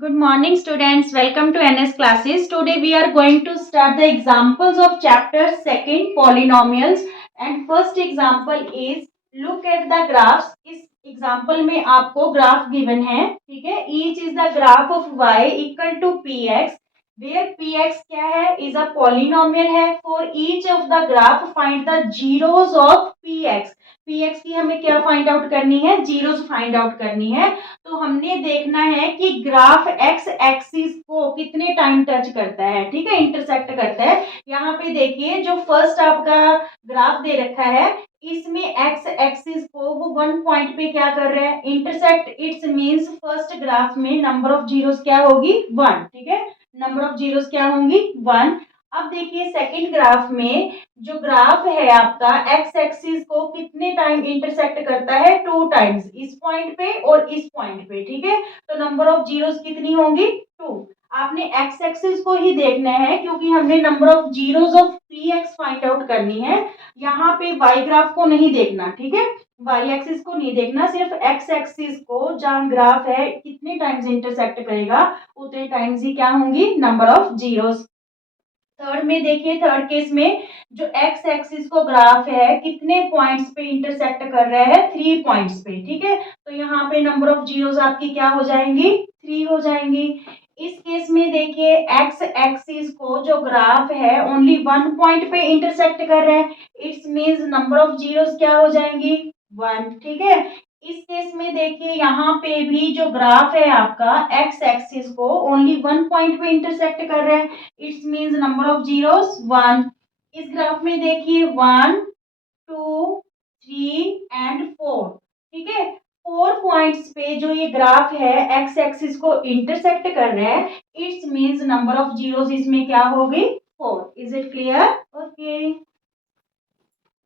Good morning, students. Welcome to NS classes. Today we are going to start the examples of chapter second, polynomials. And first example is look at the graphs. इस example में आपको graph given है, ठीक है. Each is the graph of y equal to px, where px क्या है, is a polynomial है. For each of the graph find the zeros of px. px की हमें क्या फाइंड आउट करनी है, जीरोस फाइंड आउट करनी है. तो हमने देखना है कि ग्राफ एक्स एक्सिस को कितने टाइम टच करता है, ठीक है, इंटरसेक्ट करता है. यहाँ पे देखिए जो फर्स्ट आपका ग्राफ दे रखा है, इसमें एक्स एक्सिस को वो वन पॉइंट पे क्या कर रहा है, intersect. It's means first graph में नंबर ऑफ जीरोस क्या होगी, वन. ठीक है, नंबर ऑफ जीरोस क्या होंगी, वन. अब देखिए सेकंड ग्राफ में जो ग्राफ है आपका एक्स एक्सिस को कितने टाइम इंटरसेक्ट करता है, टू टाइम्स, इस पॉइंट पे और इस पॉइंट पे. ठीक है, तो नंबर ऑफ जीरोस कितनी होंगी, टू. आपने एक्स एक्सिस को ही देखना है क्योंकि हमने number of zeros of P x find out करनी है. यहाँ पे वाई ग्राफ को नहीं देखना, ठीक है, वाई एक्सिस को नहीं देखना, सिर्फ एक्स एक्सिस को जहाँ ग्राफ है कितने टाइम्स इंटरसेक्ट करेगा उतने टाइम्स ही क्या होंगी, नंबर ऑफ जीरोस. थर्ड में देखिए, थर्ड केस में जो एक्स एक्सिस को ग्राफ है कितने पॉइंट्स पे इंटरसेक्ट कर रहा है, थ्री पॉइंट्स पे. ठीक है, तो यहाँ पे नंबर ऑफ जीरोस आपकी क्या हो जाएंगी, थ्री हो जाएंगी. इस केस में देखिए एक्स एक्सिस को जो ग्राफ है ओनली वन पॉइंट पे इंटरसेक्ट कर रहा है. It's means number of zeros क्या हो जाएंगी, वन. ठीक है, इस केस में देखिए यहाँ पे भी जो ग्राफ है आपका एक्स एक्सिस को ओनली वन पॉइंट पे इंटरसेक्ट कर रहा है. It's means number of zeros one. इस ग्राफ में देखिए one, two, three and four. ठीक है, फोर पॉइंट्स पे जो ये ग्राफ है एक्स एक्सिस को इंटरसेक्ट कर रहा है. It's means number of zeros इसमें क्या होगी, four. Is it clear, okay.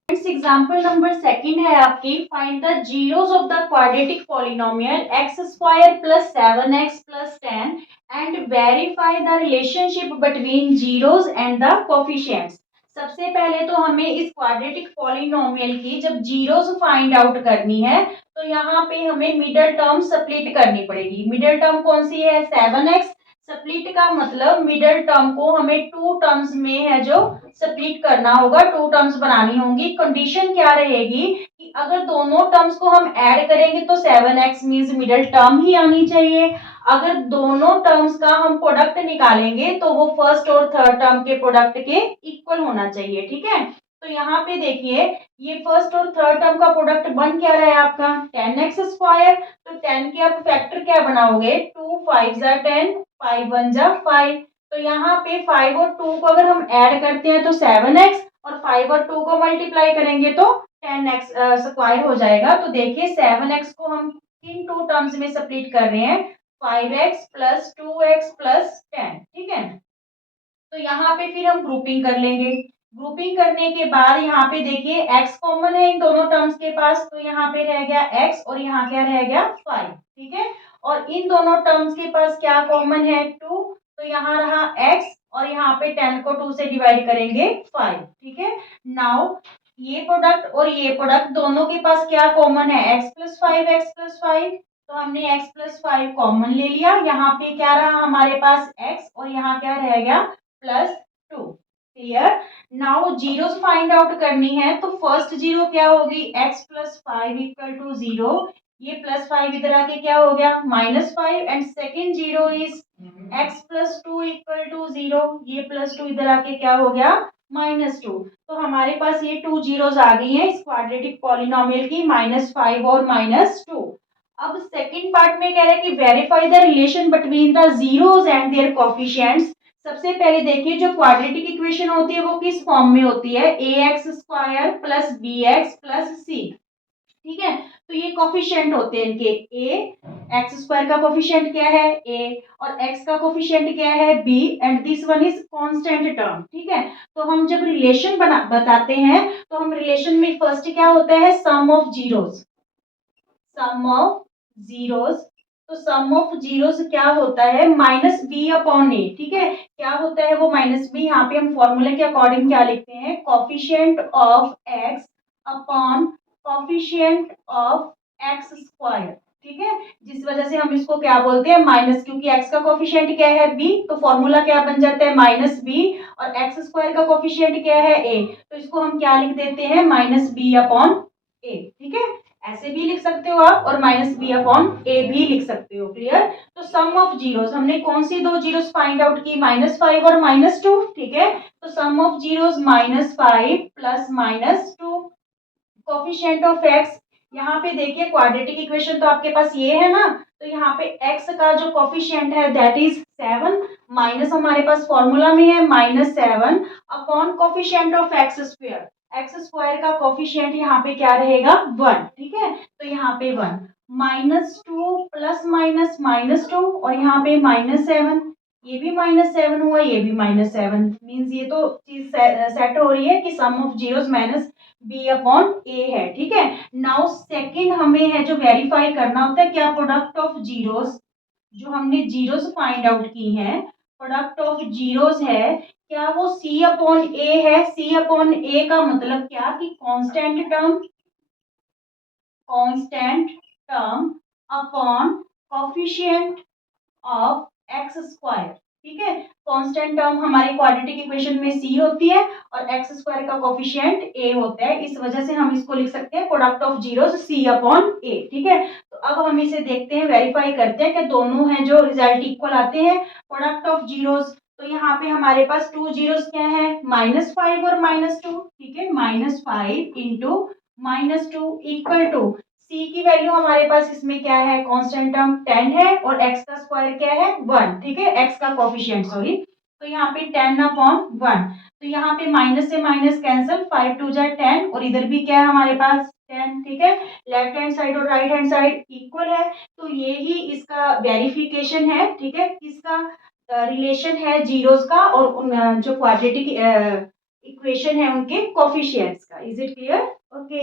Example number second है आपकी, find the zeros of the quadratic polynomial x square plus seven x plus ten and verify the relationship between zeros and the coefficients. सबसे पहले तो हमें इस quadratic polynomial की जब zeros find out करनी है तो यहाँ पे हमें मिडिल टर्म स्प्लिट करनी पड़ेगी. मिडिल टर्म कौन सी है, सेवन एक्स. स्प्लिट का मतलब मिडिल टर्म को हमें टू टर्म्स में है जो स्प्लिट करना होगा, टू टर्म्स बनानी होंगी. कंडीशन क्या रहेगी कि अगर दोनों टर्म्स को हम ऐड करेंगे तो seven X means middle term ही आनी चाहिए. अगर दोनों टर्म्स का हम प्रोडक्ट निकालेंगे तो वो फर्स्ट और थर्ड टर्म के प्रोडक्ट के इक्वल होना चाहिए. ठीक है, तो यहाँ पे देखिए ये फर्स्ट और थर्ड टर्म का प्रोडक्ट बन क्या रहा है आपका, टेन एक्स स्क्वायर. तो टेन के आप फैक्टर क्या बनाओगे, टू फाइव जा टेन, फाइव वन जा फाइव. तो यहाँ पे फाइव और टू को अगर हम ऐड करते हैं तो सेवन एक्स, और फाइव और टू को मल्टीप्लाई करेंगे तो टेन एक्स स्क्वायर हो जाएगा. तो देखिए सेवन एक्स को हम किन टू टर्म्स में स्प्लिट कर रहे हैं, five x plus two x plus ten. ठीक है, तो यहाँ पे फिर हम ग्रुपिंग कर लेंगे. ग्रुपिंग करने के बाद यहाँ पे देखिए x कॉमन है इन दोनों टर्म्स के पास, तो यहाँ पे रह गया x और यहाँ क्या रह गया, फाइव. ठीक है, और इन दोनों टर्म्स के पास क्या कॉमन है, टू. तो यहाँ रहा x और यहाँ पे टेन को टू से डिवाइड करेंगे, फाइव. ठीक है, नाउ ये प्रोडक्ट और ये प्रोडक्ट दोनों के पास क्या कॉमन है, x plus five, x plus five. तो हमने x प्लस फाइव कॉमन ले लिया. यहाँ पे क्या रहा हमारे पास x और यहाँ क्या रह गया, plus two. Clear. Now zeros find out करनी है तो फर्स्ट जीरो क्या होगी, x plus five equal to zero. ये प्लस फाइव इधर आके क्या हो गया, minus five. And second zero is x plus two equal to zero. ये प्लस टू इधर आके क्या हो गया, माइनस टू. तो हमारे पास ये टू जीरोस आ गई हैं इस क्वाड्रेटिक पॉलिनोमियल की, माइनस फाइव और माइनस टू. अब सेकेंड पार्ट में कह रहा है कि verify the relation between the zeros and there coefficients. सबसे पहले देखिए जो क्वाड्रेटिक इक्वेशन होती है वो किस फॉर्म में होती है, A X square plus B X plus C. ठीक है, तो ये कोफिशिएंट होते हैं इनके, ए एक्स स्क्वायर का कोफिशिएंट क्या है, ए, और एक्स का कोफिशिएंट क्या है, B, and this one is constant term. ठीक है, तो हम जब रिलेशन बताते हैं तो हम रिलेशन में फर्स्ट क्या होता है, sum of zeros. Sum of zeros, तो सम ऑफ जीरोस क्या होता है, माइनस बी अपॉन ए. ठीक है, क्या होता है वो माइनस बी, यहाँ पे हम फॉर्मूले के अकॉर्डिंग क्या लिखते हैं, coefficient of x upon coefficient of x square. ठीक है, जिस वजह से हम इसको क्या बोलते हैं माइनस, क्योंकि x का कोफिशिएंट क्या है b, तो फॉर्मूला क्या बन जाता है माइनस बी, और एक्स स्क्वायर का कोफिशिएंट क्या है a, तो इसको हम क्या लिख देते हैं माइनस बी अपॉन a। ठीक है, ऐसे भी लिख सकते हो आप, और माइनस बी अपॉन a भी लिख सकते हो। क्लियर। तो सम ऑफ जीरोस, हमने कौन सी दो जीरोस फाइंड आउट की, -5 और -2। ठीक है, तो sum of zeros -5 plus -2, coefficient of X, यहाँ पे देखिए क्वाड्रेटिक इक्वेशन तो आपके पास ये है ना, तो यहाँ पे x का जो कोफिशिएंट है दैट इज 7, माइनस हमारे पास फॉर्मूला में है -7 upon coefficient of x square का कोफिशिएंट यहाँ पे क्या रहेगा 1। ठीक है, तो यहाँ पे 1, -2 प्लस माइनस -2, और यहाँ पे -7, ये भी -7 हुआ, ये भी -7, मीन्स ये तो चीज सेट हो रही है कि sum of zeros minus B upon A है। ठीक है, नाउ सेकंड हमें है जो वेरीफाई करना होता है, क्या प्रोडक्ट ऑफ जीरोस, जो हमने जीरोस फाइंड आउट की हैं, प्रोडक्ट ऑफ जीरोस है, क्या वो सी अपॉन ए है। सी अपॉन ए का मतलब क्या कि constant term upon coefficient of x square. ठीक है, कांस्टेंट टर्म हमारी क्वाड्रेटिक इक्वेशन में सी होती है और एक्स स्क्वायर का कोफिशिएंट ए होता है, इस वजह से हम इसको लिख सकते हैं product of zeros C upon A. ठीक है, तो अब हम इसे देखते हैं, वेरीफाई करते हैं कि दोनों हैं जो रिजल्ट इक्वल आते हैं प्रोडक्ट ऑफ जीरोस। तो यहाँ पे हमारे पास टू जीरोस क्या है -5 और -2। ठीक है, -5 इंटू -2 इक्वल टू सी की वैल्यू हमारे पास इसमें क्या है कांस्टेंट टर्म 10 है, और x का स्क्वायर क्या है 1। ठीक है, x का कोफिशिएंट सॉरी, तो यहाँ पे 10 अपॉन 1, तो यहाँ पे माइनस से माइनस कैंसिल, 5 टू जा 10, और इधर भी क्या है हमारे पास 10। ठीक है, लेफ्ट हैंड साइड और राइट हैंड साइड इक्वल है, तो ये ही इसका वेरिफिकेशन है। ठीक है, किसका रिलेशन है जीरोस का और जो क्वाड्रेटिक इक्वेशन है उनके कोफिशिएंट्स का। Is it clear? Okay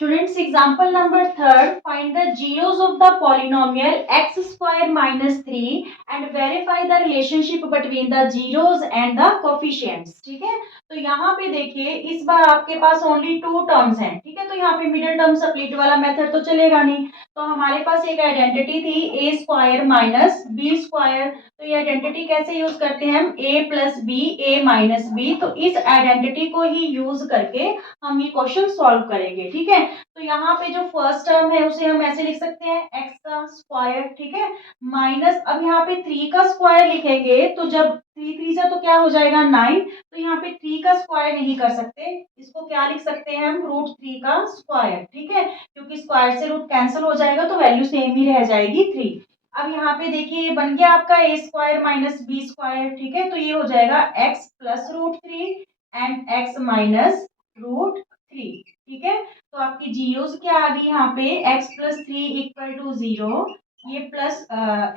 Students, example number third, find the zeros of the polynomial x square minus 3 and verify the relationship between the zeros and the coefficients। ठीक है, तो यहाँ पे देखिए इस बार आपके पास ओनली टू टर्म्स हैं। ठीक है, तो यहाँ पे मिडिल टर्म स्प्लिट वाला मेथड तो चलेगा नहीं, तो हमारे पास एक आइडेंटिटी थी A square minus B square, तो ये आइडेंटिटी कैसे यूज करते हैं हम, a plus B A minus B, तो इस आइडेंटिटी को ही यूज करके हम ये क्वेश्चन सॉल्व करेंगे। ठीक है, तो यहाँ पे जो फर्स्ट टर्म है उसे हम ऐसे लिख सकते हैं x का स्क्वायर। ठीक है, माइनस, अब यहाँ पे 3 का स्क्वायर लिखेंगे तो जब 3 3 जा तो क्या हो जाएगा 9, तो यहाँ पे 3 का स्क्वायर नहीं कर सकते, इसको क्या लिख सकते हैं हम √3 का स्क्वायर। ठीक है, क्योंकि स्क्वायर से रूट कैंसिल हो जाएगा तो वैल्यू सेम ही रह जाएगी 3। अब यहाँ पे देखिए ये बन गया आपका a square minus B square. ठीक है, तो ये हो जाएगा x plus √3 and x minus √3। ठीक है, तो आपकी जीरोस क्या आ गई यहाँ पे x प्लस 3 इक्वल टू 0, ये प्लस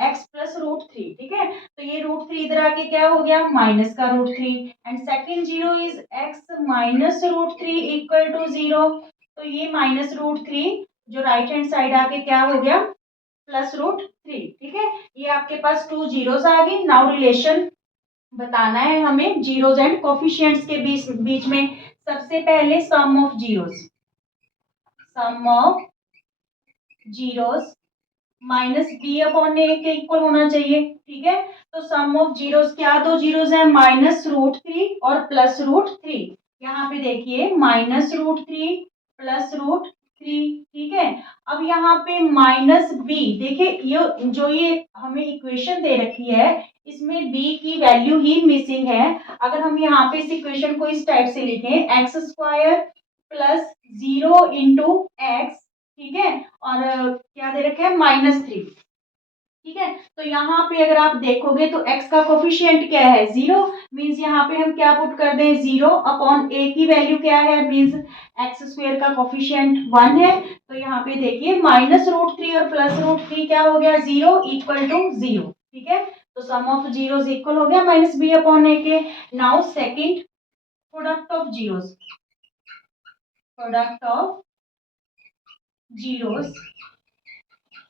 x प्लस √3। ठीक है, तो ये √3 इधर आके क्या हो गया माइनस का √3, and second zero is x minus √3 equal to 0, तो ये माइनस √3 जो राइट हैंड साइड आके क्या हो गया प्लस √3। ठीक है, ये आपके पास टू जीरोस आ गई। नाउ रिलेशन बताना है हमें जीरोस एंड कोफिशिएंट्स के बीच बीच में। सबसे पहले sum of zeros, sum of zeros minus B upon A के इक्वल होना चाहिए। ठीक है, तो सम ऑफ जीरोस, क्या दो जीरोस है -√3 और प्लस √3। यहाँ पे देखिए -√3 प्लस √3। ठीक है, अब यहाँ पे माइनस बी, देखिए ये जो ये हमें इक्वेशन दे रखी है इसमें b की वैल्यू ही मिसिंग है। अगर हम यहाँ पे इस इक्वेशन को इस टाइप से लिखें x square plus 0 into x, ठीक है, और क्या दे रखा है -3। ठीक है, तो यहाँ पे अगर आप देखोगे तो x का कोफिशिएंट क्या है 0, मींस यहाँ पे हम क्या पुट कर दें 0 अपॉन a की वैल्यू क्या है, मींस एक्स स्क्वायर का कोफिशिएंट 1 है, तो यहाँ पे देखिए -√3 और प्लस √3 क्या हो गया 0 इक्वल टू 0। ठीक है, तो सम ऑफ जीरोस इक्वल हो गया माइनस बी अपॉन ए के। Now second, product of zeros, product of zeros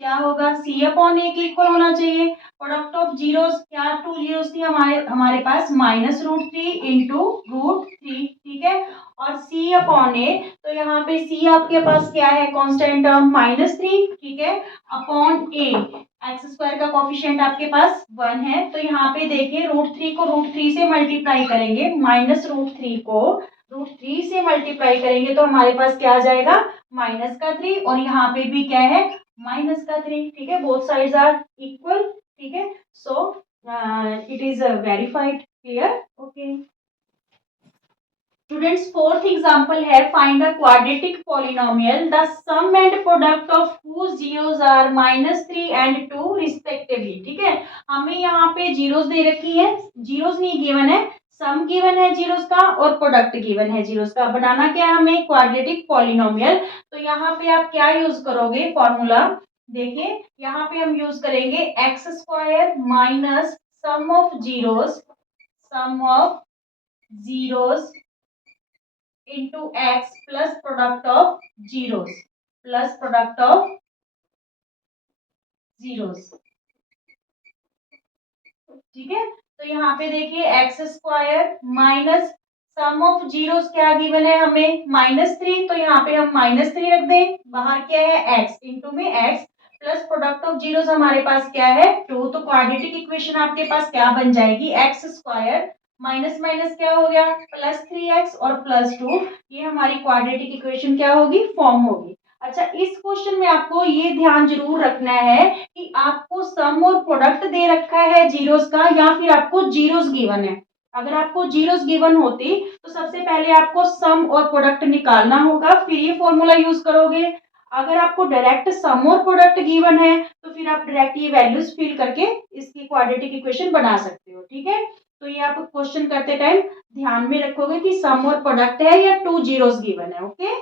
क्या होगा, सी अपॉन ए के इक्वल होना चाहिए। प्रोडक्ट ऑफ जीरोस, क्या टू जीरोस थी हमारे पास, -√3 इंटू √3, ठीक है। और सी अपॉन ए, तो यहाँ पे सी आपके पास क्या है, कांस्टेंट टर्म -3, ठीक है, अपॉन ए, एक्स स्क्वायर का कोफिशिएंट आपके पास 1 है। तो यहाँ पे देखिए √3 को √3 से मल्टीप्लाई करेंगे, -√3 को √3 से मल्टीप्लाई करेंगे तो हमारे पास क्या आ जाएगा, -3, और यहाँ पे भी क्या है, -3, ठीक है। बोथ साइड्स आर इक्वल, ठीक है। So it is verified, clear, okay. Students, fourth example है, find a quadratic polynomial the sum and product of whose zeros are -3 and 2 respectively, ठीक है। हमें यहाँ पे जीरोस दे रखी है, जीरोस नहीं गिवन है, सम गिवन है जीरोस का और प्रोडक्ट गिवन है जीरोस का। बनाना क्या है हमें, क्वाड्रेटिक पॉलिनोमियल। तो यहाँ पे आप क्या यूज करोगे, फॉर्मूला देखिए, यहाँ पे हम यूज करेंगे x² minus sum of zeros into x plus product of zeros, ठीक है। तो यहाँ पे देखिए x² minus sum of zeros क्या गिवन है हमें, -3, तो यहाँ पे हम -3 रख दें, बाहर क्या है x, इंटू में x plus product of zeros हमारे पास क्या है 2। तो क्वाड्रेटिक इक्वेशन आपके पास क्या बन जाएगी, x² माइनस माइनस क्या हो गया, +3x और +2, ये हमारी क्वाड्रेटिक इक्वेशन क्या होगी, फॉर्म होगी। अच्छा, इस क्वेश्चन में आपको ये ध्यान जरूर रखना है कि आपको सम और प्रोडक्ट दे रखा है जीरोस का या फिर आपको जीरोस गिवन है। अगर आपको जीरोस गिवन होती तो सबसे पहले आपको सम और प्रोडक्ट निकालना होगा, फिर ये फॉर्मूला यूज करोगे। अगर आपको डायरेक्ट सम और प्रोडक्ट गिवन है तो फिर आप डायरेक्ट ये वैल्यूज फिल करके इसकी क्वाड्रेटिक इक्वेशन बना सकते हो, ठीक है। तो ये आप क्वेश्चन करते टाइम ध्यान में रखोगे कि सम और प्रोडक्ट है या 2 जीरोस गिवन है, ओके।